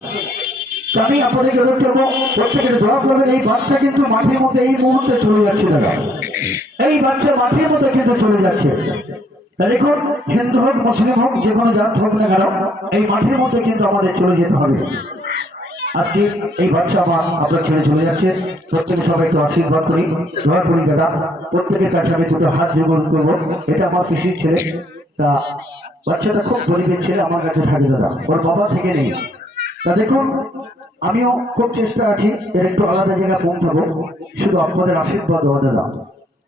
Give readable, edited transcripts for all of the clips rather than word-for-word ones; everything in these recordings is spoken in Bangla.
আমি আপনাদেরকে অনুরোধ করবো প্রত্যেকের দোয়া করবেন। এই বাচ্চা কিন্তু মাঠের মধ্যে এই মুহূর্তে চলে যাচ্ছে দাদা, এই বাচ্চা মাঠের মধ্যে কিন্তু চলে যাচ্ছে। দেখুন, হিন্দু হোক মুসলিম হোক যে কোনো জাত হোক না কেন, এই মাঠের মধ্যে কিন্তু আমাদের চলে যেতে হবে। আজকে এই বাচ্চা আমার আপনার ছেড়ে চলে যাচ্ছে। প্রত্যেকে সবাই একটু আশীর্বাদ করি, দোয়া করি দাদা। প্রত্যেকের কাছে আমি দুটো হাত জোগাড় করবো। এটা আমার পিসির ছেলে, তা বাচ্চাটা খুব গরিবের ছেলে, আমার কাছে থাকে দাদা, ওর বাবা থেকে নেই। তা দেখুন, আমিও খুব চেষ্টা আছি এর একটু আলাদা জায়গায় পৌঁছাবো, শুধু আপনাদের আশীর্বাদ দেওয়া দাদা।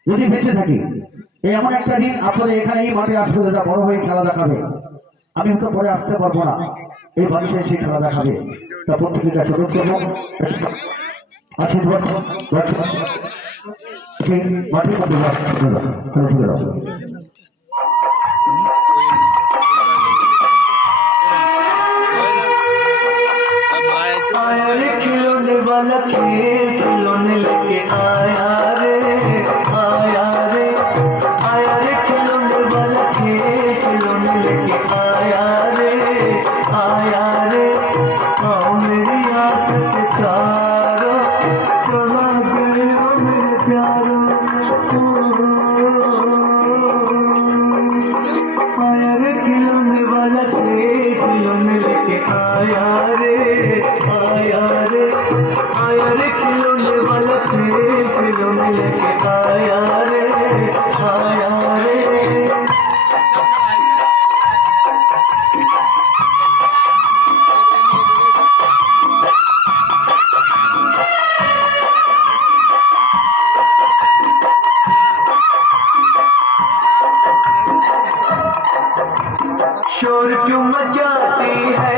যদি বেঁচে থাকি এই এমন একটা দিন আপনাদের এখানে এই মাঠে আসবে দাদা, বড় হয়ে খেলা দেখাবে। আমি হয়তো পরে আসতে পারবো না, এই বাড়িতে এসে খেলা দেখাবে। তা প্রত্যেকের কাছে অনুরোধ করবো আশীর্বাদ মাঠের মধ্যে खिलौने वाला खेल खिलौने लेके आया रे, आया रे, आया रे। खिलौने वाला खेल खिलौने लेके आया रे, आया रे। आओ मेरी आँख के तारो, चला गए हो मेरे प्यारो। आया रे खिलौने वाला खेल खिलौने लेके आया रे, आया रे, आया रे। खिलौने वाला खेल खिलौने लेके आया रे, आया रे। शोर क्यों मचाती है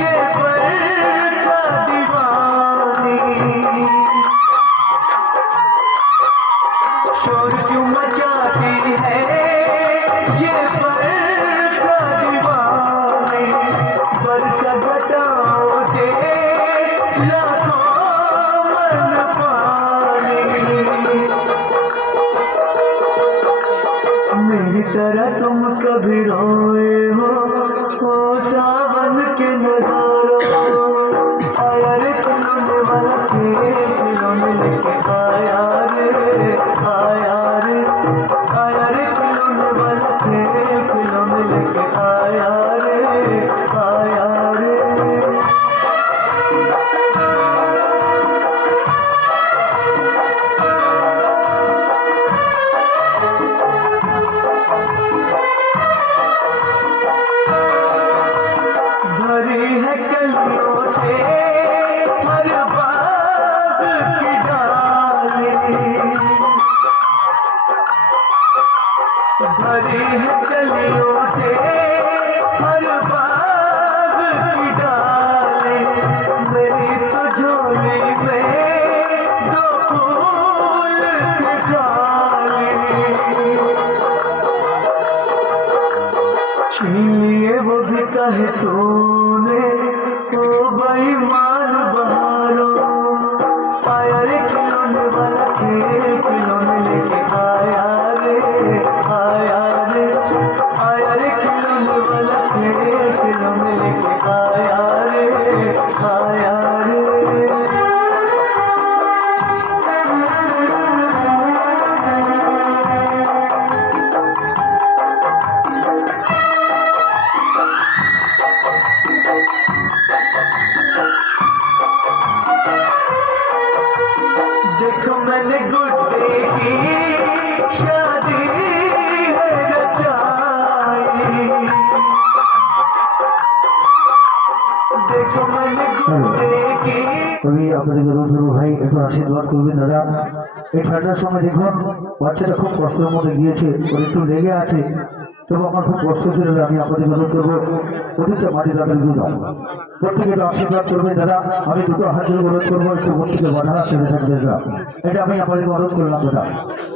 ये बरखा दीवानी, शोर क्यों मचाती है ये बरखा दीवानी। बरसा घटाओं से लाखों मन पानी, मेरी तरह तुम कभी रोए हो सावन के नजारों। आया रे खिलौने वाला खेल खिलौने लेके आया रे, आया रे, आया रे। खिलौने वाला खेल खिलौने लेके आया रे, आया रे। भरी है कलियों से हर बाग की डाली, भरी है कलियों से हर बाग की डाली। मेरी तो झोली में दो फूल की डाली, छीन लिए वो भी कहे तूने ओ बेईमान बहारो। आया रे खिलौने वाला खेल खिलौने लेके आया रे, आया रे, आया रे। खिलौने वाला खेल खिलौने लेके आया रे, आया रे। देखो मैंने गुड्डे की शादी है रचाई, देखो मैंने गुड्डे की। আমি আপনাদেরকে অনুরোধ করবো ভাই একটু আশীর্বাদ করবেন দাদা। এই ঠান্ডার সময় দেখুন বাচ্চাটা খুব কষ্টের মধ্যে গিয়েছে, ওর একটু লেগে আছে, তবু আমার খুব কষ্ট ছিল। আমি আপনাদের অনুরোধ করবো অতীতে মাটি দাদার দাও, প্রত্যেকে একটু আশীর্বাদ করবেন দাদা। আমি দুটো হাতে অনুরোধ করবো একটু প্রত্যেকে বাধা চলে থাকবেন দাদা, এটা আমি আপনাদেরকে অনুরোধ করলাম দাদা।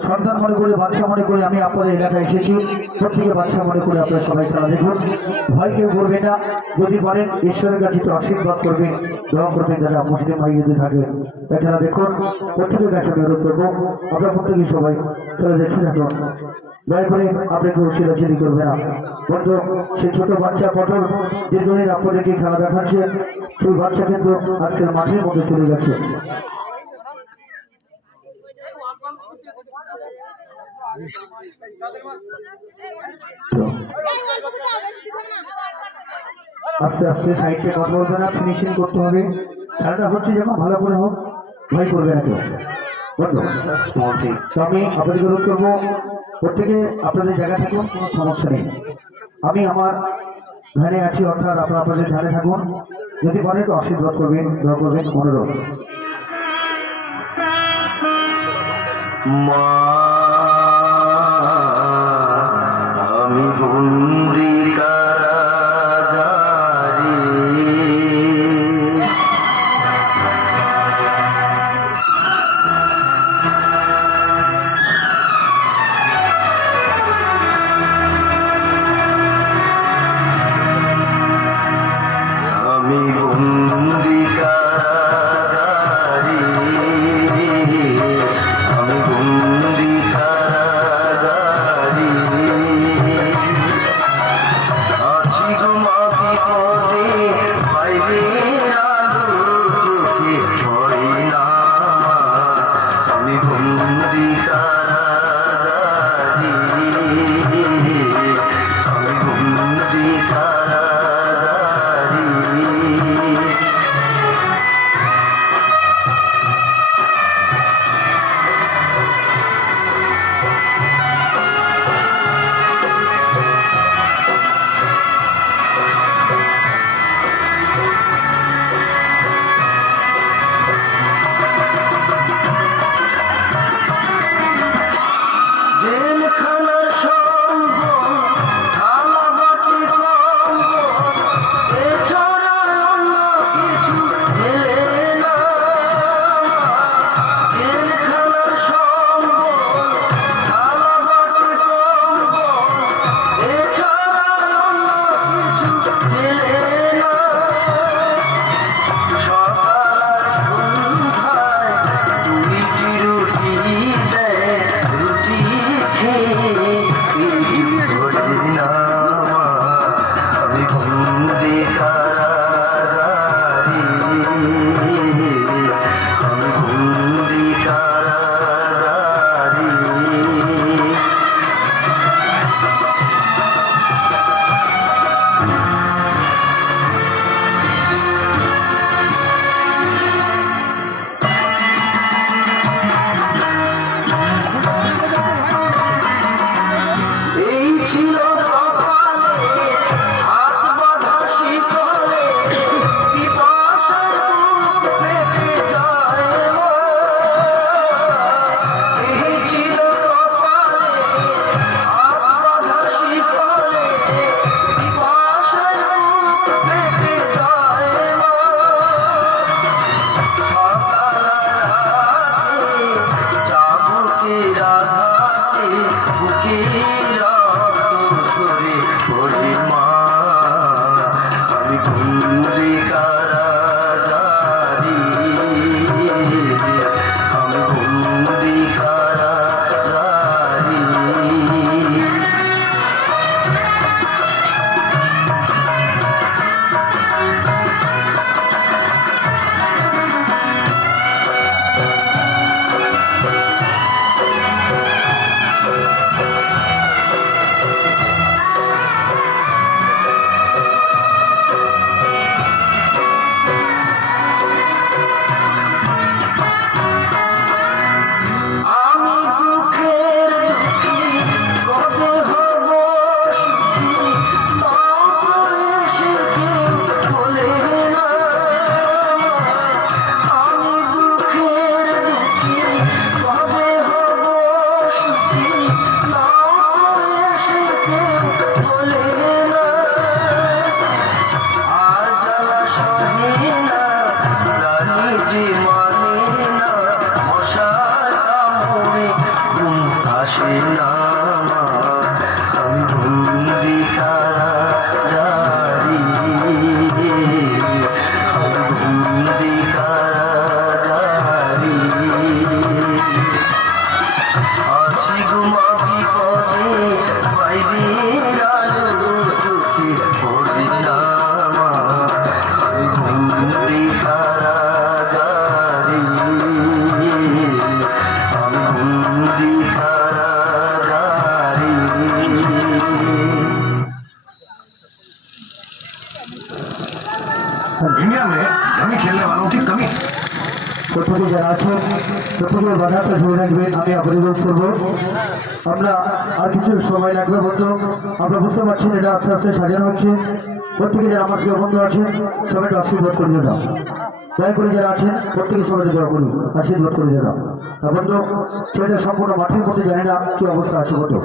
সন্তান মনে করে বাচ্চা মনে করে আমি আপনাদের এলাকায় এসেছি, প্রত্যেকে বাচ্চা মনে করে আপনারা সবাই খেলা দেখুন, ভয় কেউ করবেন না। যদি পারেন ঈশ্বরের কাছে একটু আশীর্বাদ করবেন, দোয়া করবেন দাদা। মুসলিম ভাই যদি থাকে এখানে দেখুন, প্রত্যেকের কাছে অনুরোধ করবো আপনারা প্রত্যেকে সবাই খেলা দেখে থাকুন। দয়া করে আপনাকে ছেলে করবে না। বন্ধু, সেই ছোট বাচ্চা পটল দীর্ঘদিন আপনাদেরকে খেলা দেখাচ্ছে, সেই বাচ্চা কিন্তু আজকের মাঠের মধ্যে চলে গেছে। আস্তে আস্তে সাইডে কথা বলবে না, ফিনিশিং করতে হবে। খেলাটা হচ্ছে যখন ভালো করে হোক, ভয় করবে না কেউ। বন্ধু, তো আমি আপনাদেরকে অনুরোধ করবো, প্রত্যেকে আপনাদের জায়গা থাকুন, কোনো সমস্যা নেই। আমি আমার ধ্যানে আছি, অর্থাৎ আপনারা আপনাদের ধ্যানে থাকুন। যদি পারেন একটু আশীর্বাদ করবেন, দোয়া করবেন, অনুরোধ। মা আমি বন্দি কারাগারে আমি বন্দি কারাগারে আমি বন্দি इंडिया में আমি খেললে ভালো ঠিক আমি প্রথমে যারা আছেন প্রথমে বাধাটা ধরে রাখবেন আমি আবেদন করবো আমরা আর কিছু সময় লাগবে বন্ধু আমরা বুঝতে পারছি এটা আস্তে আস্তে সাজানো হচ্ছে প্রত্যেকে যারা আমার প্রিয় বন্ধু আছেন সবাইকে আশীর্বাদ করে দিলাম দয়া করে যারা আছেন প্রত্যেকে সবাইকে দয়া করুন আশীর্বাদ করে দিলাম বন্ধু ছেলেটা সম্পূর্ণ মাঠের মধ্যে জানি না কি অবস্থা আছে বন্ধু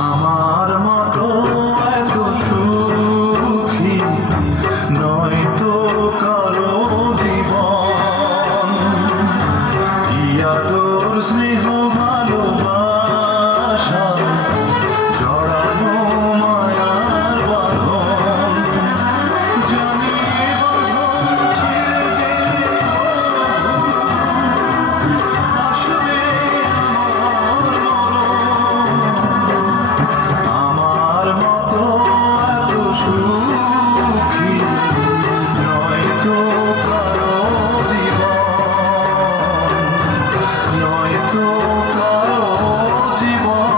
আমার মতো এত সুখী নয়তো কারো জীবন ইয়াদর স্নেহ ভালোবাসা জড়ানো মায়ার বাঁধন জানি বাঁধন ছেড়ে গেলে আসবে আমার আমার মতো এত সুখী নয়তো কারো জীবন নয়তো কারো জীবন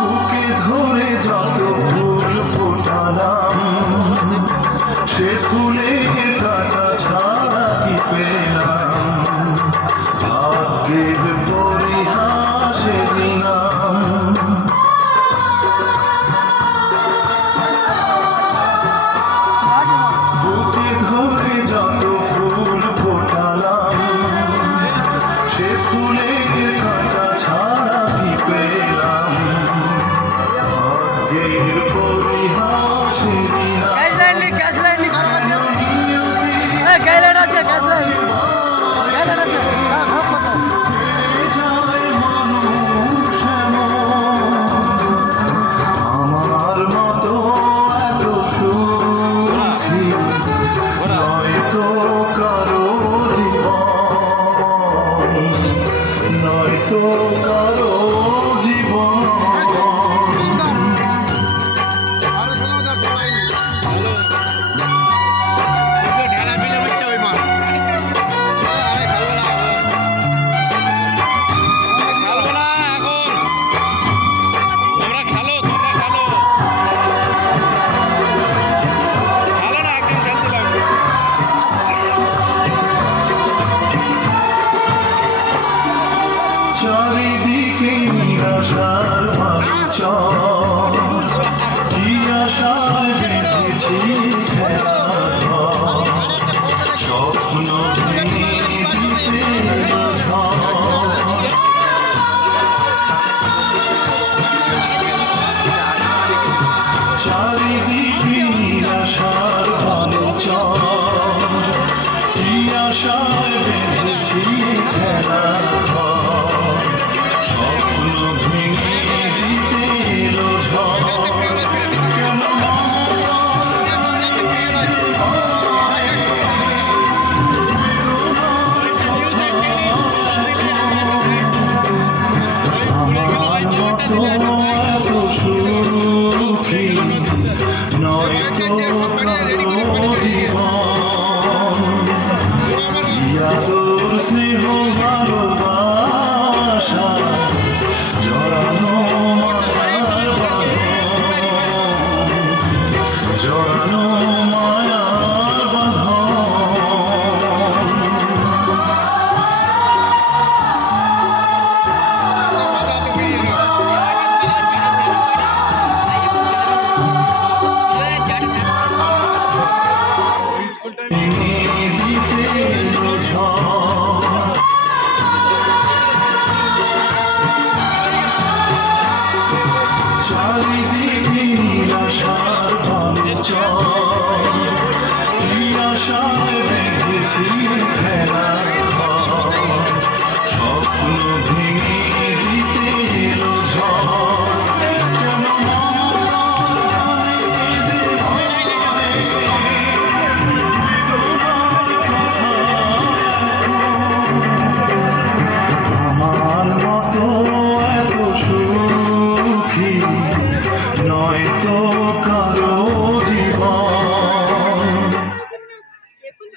বুকে ধরে যত ফুল ফোটালাম সে ফুলের কাটা ছাড়া কি পেলাম ভাগ্যের পরিহাসে দিলাম বুকে ধরে যত ফুল ফোটালাম সে ফুলের কাটা ছাড়া কি পেলাম ভাগ্যের পরিহাসে দিলাম कैश लाइन नहीं करो ए कैश लाइन আছে कैश লাইন আছে হ্যাঁ ভাব কথা যায় মানুষ আমার মতো এত সুখী নয়তো কারো জীবন নয়তো কারো জীবন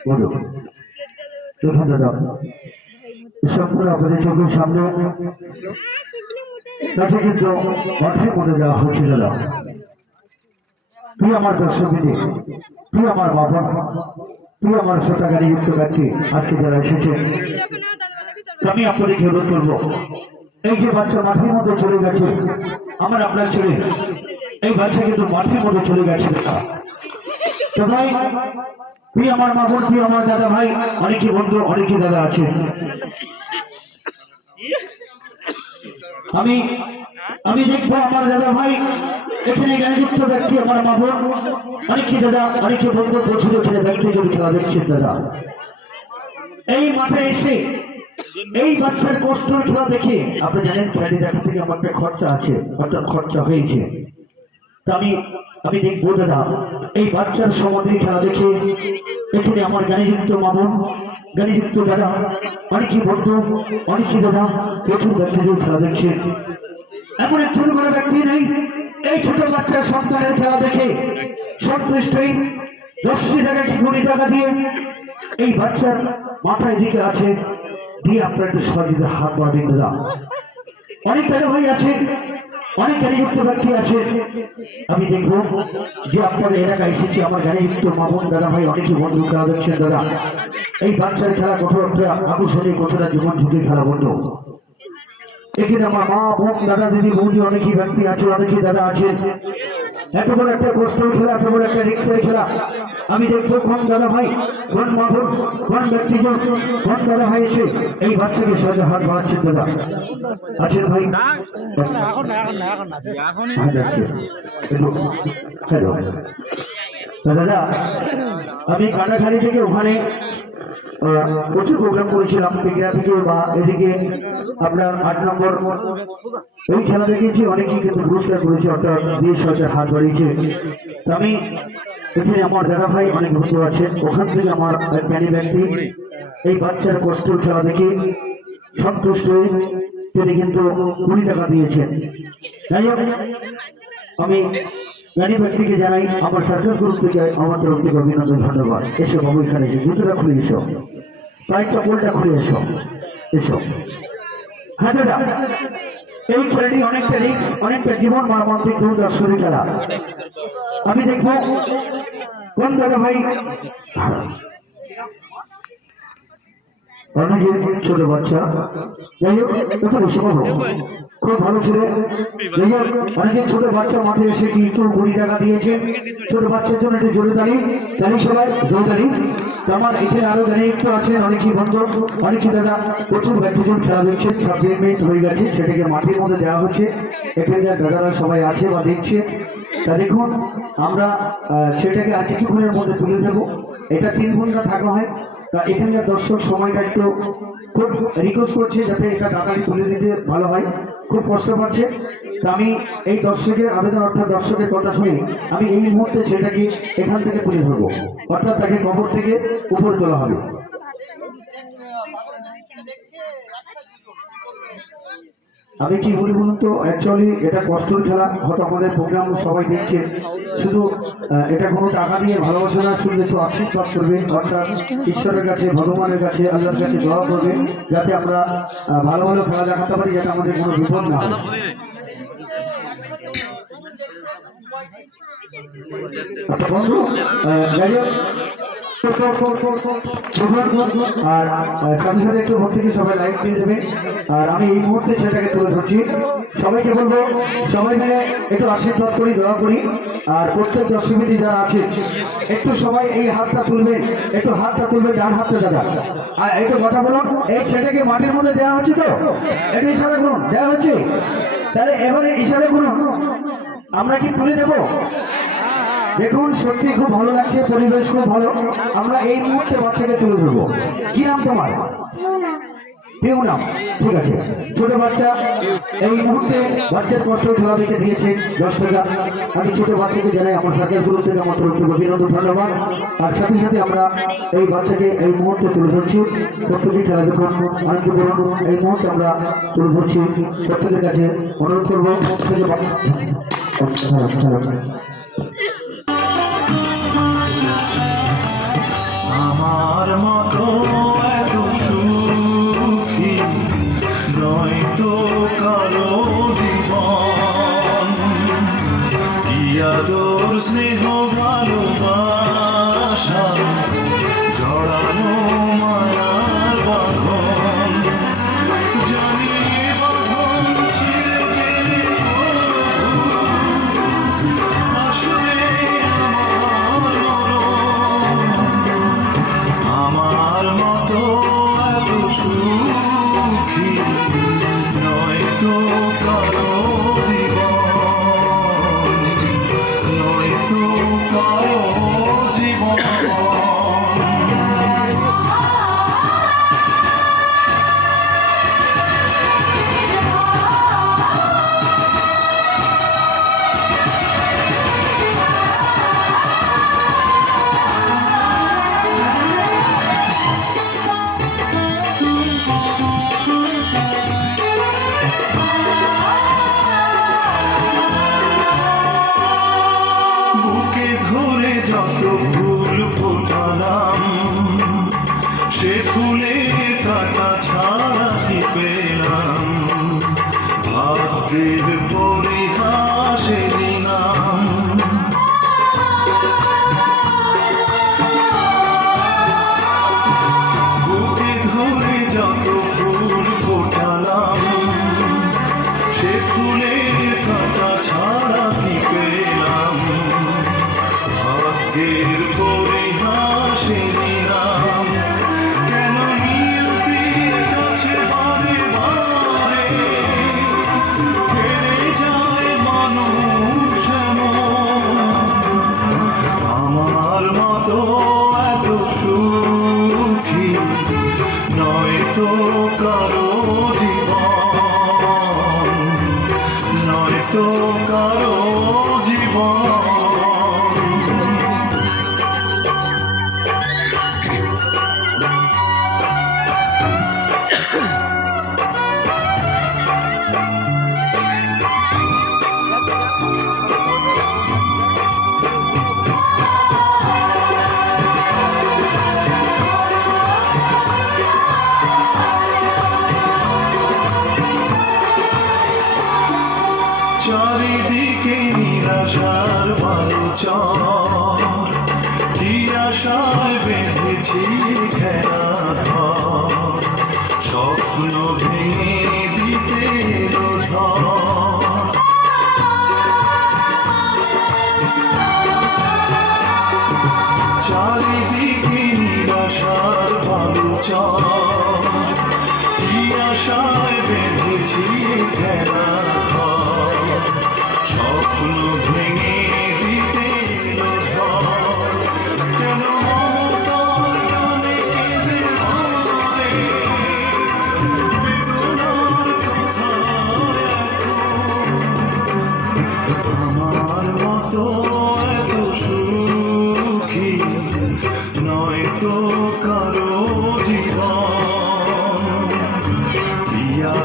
বলো দেখুন দাদা, সম্পূর্ণ আপনাদের চোখের সামনে তাকে কিন্তু মাঠের মধ্যে দেওয়া হচ্ছে দাদা। তুই আমার দর্শকবিদে, তুই আমার বাবা, তুই আমার শতাকারী যুক্ত ব্যক্তি আজকে যারা এসেছে, আমি আপনাদেরকে অনুরোধ করবো, এই যে বাচ্চা মাঠের মধ্যে চলে গেছে, আমার আপনার ছেলে, এই বাচ্চা কিন্তু মাঠের মধ্যে চলে গেছে দাদা। তো ভাই, তুই আমার মা বোন, তুই আমার দাদা ভাই, অনেকে বন্ধু, অনেকে দাদা আছে। আমি দেখবো আমার দাদা ভাই এখানে জ্ঞানযুক্ত ব্যক্তি, আমার মা বোন, অনেকে দাদা, অনেকে বন্ধু, প্রচুর এখানে ব্যক্তি যদি খেলা দেখছেন দাদা। এই মাঠে এসে এই বাচ্চার কষ্টের খেলা দেখে আপনি জানেন খেলাটি দেখা থেকে আমার একটা খরচা আছে, অর্থাৎ খরচা হয়েছে। তা আমি দেখবো দাদা, এই বাচ্চার সমাধির খেলা দেখে এখানে আমার জ্ঞানীযুক্ত মা বোন, জ্ঞানীযুক্ত দাদা, অনেকে বন্ধু, অনেকে দাদা, প্রচুর ব্যক্তিদের খেলা দেখছে। এমন এক ছোট করে ব্যক্তি নেই এই ছোট বাচ্চার সন্তানের খেলা দেখে সন্তুষ্টই 10 টাকা কি 20 টাকা দিয়ে এই বাচ্চার মাথায় দিকে আছে দিয়ে আপনার একটু সহযোগিতা হাত বাড়াবেন দাদা। অনেক দাদা ভাই আছে, অনেক জ্ঞানীযুক্ত ব্যক্তি আছে। আমি দেখবো যে আপনাদের এলাকায় এসেছি, আমার জ্ঞানীযুক্ত মা বোন দাদা ভাই, অনেকে বন্ধু খেলা দেখছেন দাদা। এই বাচ্চার খেলা কঠোর একটা আকর্ষণীয়, কতটা জীবন ঝুঁকি খেলা বন্ধু। এখানে আমার মা বোন দাদা দিদি বৌদি অনেকেই ব্যক্তি আছে, অনেকেই দাদা আছে। এত বড় একটা কষ্টের খেলা, এত বড় একটা রিক্সের খেলা, আমি দেখবো কোন দাদা ভাই, কোন মা বোন, কোন ব্যক্তিজন, কোন দাদা ভাই এসে এই বাচ্চাকে সহজে হাত বাড়াচ্ছেন দাদা। আছেন ভাই? হ্যালো দাদা, আমি কাটাখালি থেকে ওখানে প্রচুর প্রোগ্রাম করেছিলাম, পিকরা থেকে বা এদিকে আপনার 8 নম্বর ওই খেলা দেখেছি, অনেকেই কিন্তু পুরস্কার করেছে, অর্থাৎ 20,000 হাত বাড়িয়েছে। আমি এখানে আমার দাদা ভাই অনেক বন্ধু আছেন, ওখান থেকে আমার জ্ঞানী ব্যক্তি এই বাচ্চার কষ্টের খেলা দেখে সন্তুষ্ট হয়ে তিনি কিন্তু 20 টাকা দিয়েছেন। যাই হোক, আমি জ্ঞানী ব্যক্তিকে জানাই আমার সরকার গ্রুপ থেকে আমার তরফ থেকে অভিনন্দন, ধন্যবাদ। এসো বাবু, এখানে এসে জুতোটা খুলে এসো, প্রায় চপলটা খুলে এসো, এসো। হ্যাঁ দাদা, এই খেলাটি অনেকটা রিক্স, অনেকটা জীবন মর্মান্তিক দূরদর্শনী খেলা। আমি দেখবো কোন দাদা ভাই অনেকের ছোট বাচ্চা, যাই হোক এখানে শোনো, খুব ভালো ছিল। যাই হোক, অনেকের ছোট বাচ্চা মাঠে এসে কিন্তু 20 টাকা দিয়েছে। ছোট বাচ্চার জন্য একটি জোরে তালি, তালি সবাই, জোরে তালি। আমার এখানে আরো জ্ঞানীযুক্ত আছেন, অনেকেই বন্ধু, অনেকেই দাদা, প্রচুর ব্যক্তিজন খেলা দেখছে। 26 মিনিট হয়ে গেছে, সেটাকে মাঠের মধ্যে দেওয়া হচ্ছে। এখানকার দাদারা সবাই আছে বা দেখছে। তা দেখুন, আমরা সেটাকে আর কিছুক্ষণের মধ্যে তুলে দেবো। এটা 3 ঘন্টা থাকা হয়। তা এখানকার দর্শক সময়টা একটু খুব রিকোয়েস্ট করছে যাতে এটা তাড়াতাড়ি তুলে দিতে ভালো হয়, খুব কষ্ট পাচ্ছে। তা আমি এই দর্শকের আবেদন, অর্থাৎ দর্শকের কথা শুনে আমি এই মুহূর্তে সেটাকে এখান থেকে তুলে ধরবো, অর্থাৎ তাকে কবর থেকে উপরে তোলা হবে। আমি কি বলি বলুন তো, অ্যাকচুয়ালি এটা কষ্টের খেলা। হয়তো আমাদের প্রোগ্রাম সবাই দেখছে, শুধু এটা কোনো টাকা দিয়ে ভালোবাসা না, শুধু একটু আশীর্বাদ করবেন, অর্থাৎ ঈশ্বরের কাছে, ভগবানের কাছে, আল্লাহর কাছে দোয়া করবেন যাতে আমরা ভালো ভালো খেলা দেখাতে পারি, যাতে আমাদের কোনো বিপদ না হয়। আচ্ছা বন্ধু, যাই হোক, আর সাথে সাথে একটু ভোট থেকে সবাই লাইক দিয়ে দেবে। আর আমি এই মুহূর্তে সেটাকে তুলে ধরছি। সবাইকে বলবো, সবাই মিলে একটু আশীর্বাদ করি, দোয়া করি। আর প্রত্যেক দর্শকবিধি যারা আছে একটু সবাই এই হাতটা তুলবেন, একটু হাতটা তুলবেন, ডান হাতটা দাদা। আর একটু কথা বলুন, এই ছেলেকে মাটির মধ্যে দেওয়া হচ্ছে তো, একটু ইশারা করুন, দেওয়া হচ্ছে। তাহলে এবারে ইশারা করুন, আমরা কি তুলে দেবো? দেখুন, সত্যি খুব ভালো লাগছে, পরিবেশ খুব ভালো। আমরা এই মুহূর্তে বাচ্চাকে তুলে ধরবো। কি নাম তোমার? কেউ নাম? ঠিক আছে, ছোট বাচ্চা এই মুহূর্তে বাচ্চার কষ্ট খেলা দেখে দিয়েছে 10 টাকা। আমি ছোট বাচ্চাকে জানাই আমার সরকার গ্রুপ থেকে আমার তরফ থেকে অভিনন্দন, ধন্যবাদ। আর সাথে সাথে আমরা এই বাচ্চাকে এই মুহূর্তে তুলে ধরছি। প্রত্যেকে খেলা দেখুন, আনন্দ করুন। এই মুহূর্তে আমরা তুলে ধরছি, প্রত্যেকের কাছে অনুরোধ করবো। আমার ভাগ্যের পরিহাসেরই নাম। বুকে ধরে যত ফুল ফোটালাম, সে ফুলের কাঁটা ছাড়া কি পেলাম? ভাগ্যের পরিহাসেরই নাম। কেন নিয়তির কাছে বারে বারে হেরে যায় মানুষ এমন? আমার মতো এত সুখী নয়তো কারো জীবন, নয়তো কারো জীবন। চারিদিকে নিরাশার বালুচর, কি আশায় বেঁধেছি ঘেরা ঘর, স্বপ্ন ভেঙে দিতে এলো ঝড়। চারিদিকে নিরাশার বালুচর, কি আশায় বেঁধেছি ঘেরা ঘর, স্বপ্ন ভেঙে দিতে এলো ঝড়। কেন মমতার গানে কেঁদে মরে, বেদনার কথা এখন আমার মতো এত সুখী নয়তো কারো জীবন। ইয়া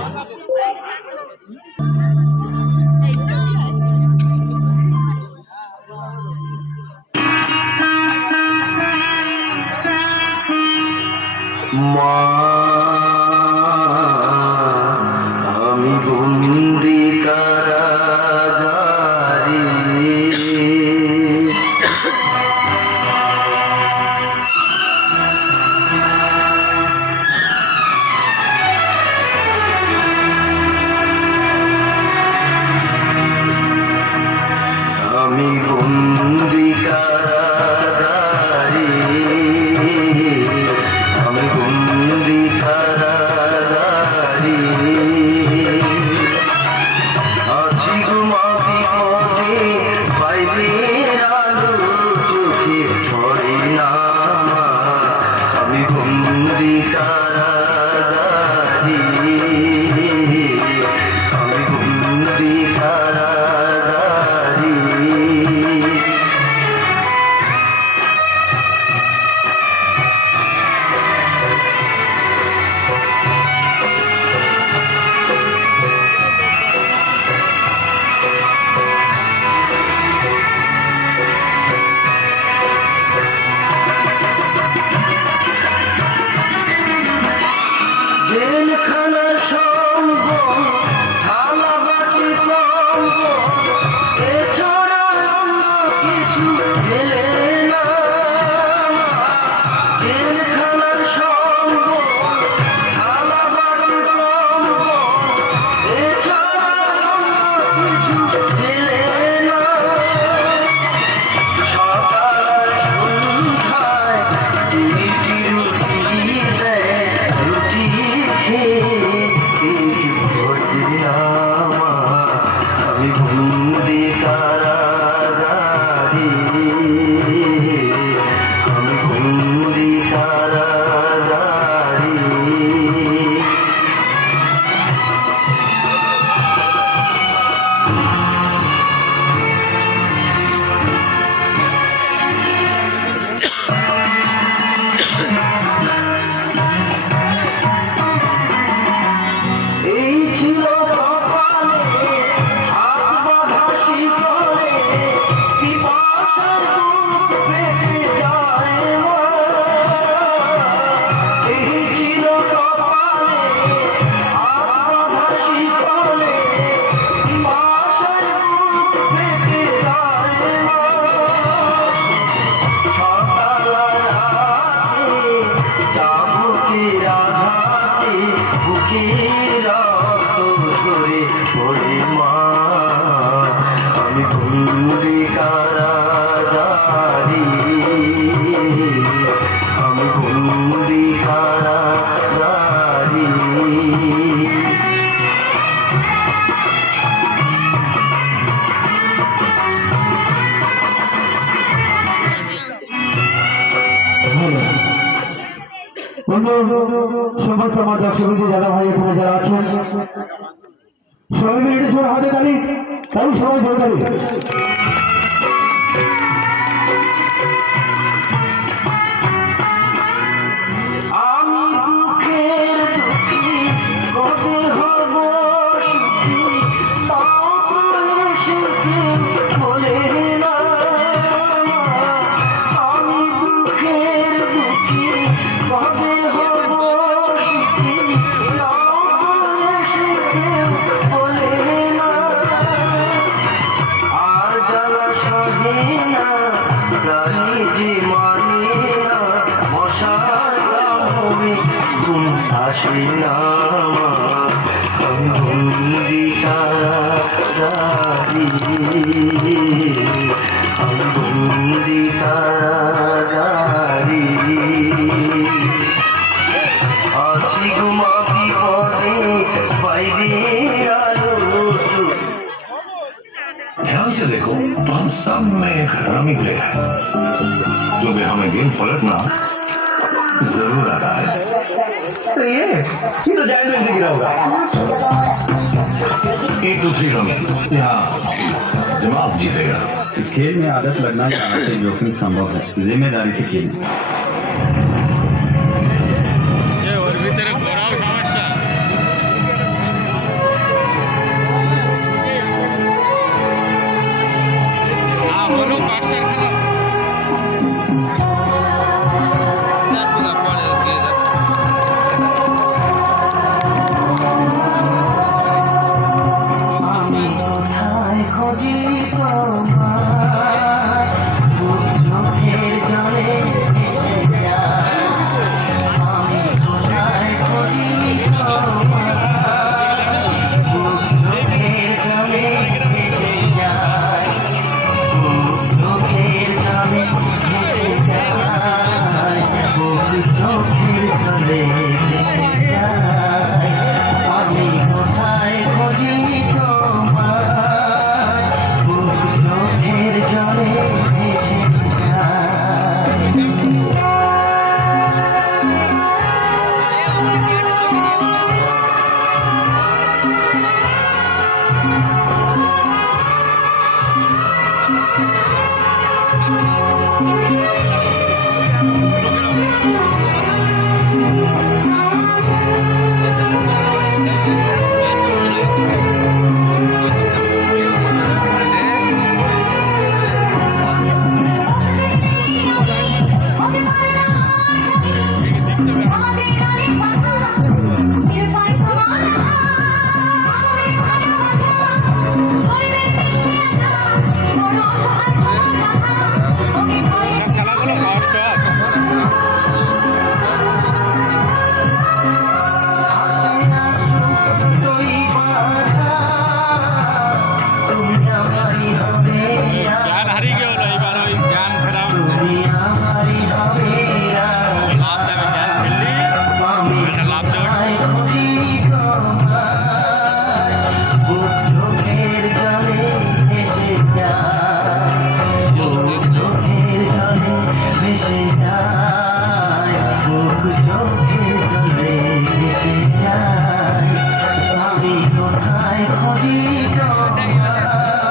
মা, আমি বন্দি কারাগারে, আমি বন্দি কারাগারে, আমি বন্দি রক্ত ঝরে পড়ে মা আমি বন্দি কারাগারে আমি বন্দি কারাগারে বন্ধু সমস্ত আমার দর্শকদের দাদা ভাই এখানে যারা আছেন সবাই মিলে একটু হাতে তালি তাই সবাই জোরে তালি আমি দুঃখের দুঃখী কবে হব সুখী তাও তো সুখী বলে না আমি দুঃখের দুঃখী কবে হব সুখী তাও তো সুখী বলে না আর জ্বালা সহে না প্রাণী যে মানে না মশার কামড়ে ঘুম আসে না আমি বন্দি কারাগারে আমি বন্দি কারাগারে আছি ঘুমা বিপদে বাইরে আলো ध्यान से देखो तो हम सब में एक रमी प्लेयर है क्योंकि हमें गेम पलटना जरूर आता है तो ये तो जैंडो से गिरा होगा 1 2 3 रमी यहाँ दिमाग जीतेगा इस खेल में आदत लगना या आदत से जोखिम संभव है जिम्मेदारी से खेलना ওর ভিতরে ঘোরাও সমস্যা বলো কষ্টের খেলা আমি কোথায় খুঁজি তোমার চোখের জলে এসে যায় আমি কোথায় খুঁজি তোমার চোখের জলে এসে যায় চোখের জলে এসে যায় চোখের জলে এসে যায় আমি কোথায় খুঁজি তোমার চোখের জলে এসে যায় খেলাগুলো কষ্ট আছে জ্ঞান হারিয়ে গেল এবার ওই জ্ঞান ফেরা হচ্ছে লাভ দেবে জ্ঞান ফেললি এটা লাভ দেবে চোখের জলে এসে যায় চোখের জলে ভেসে যায় চোখের জলে ভেসে যায় আমি কোথায় খুঁজি তোমার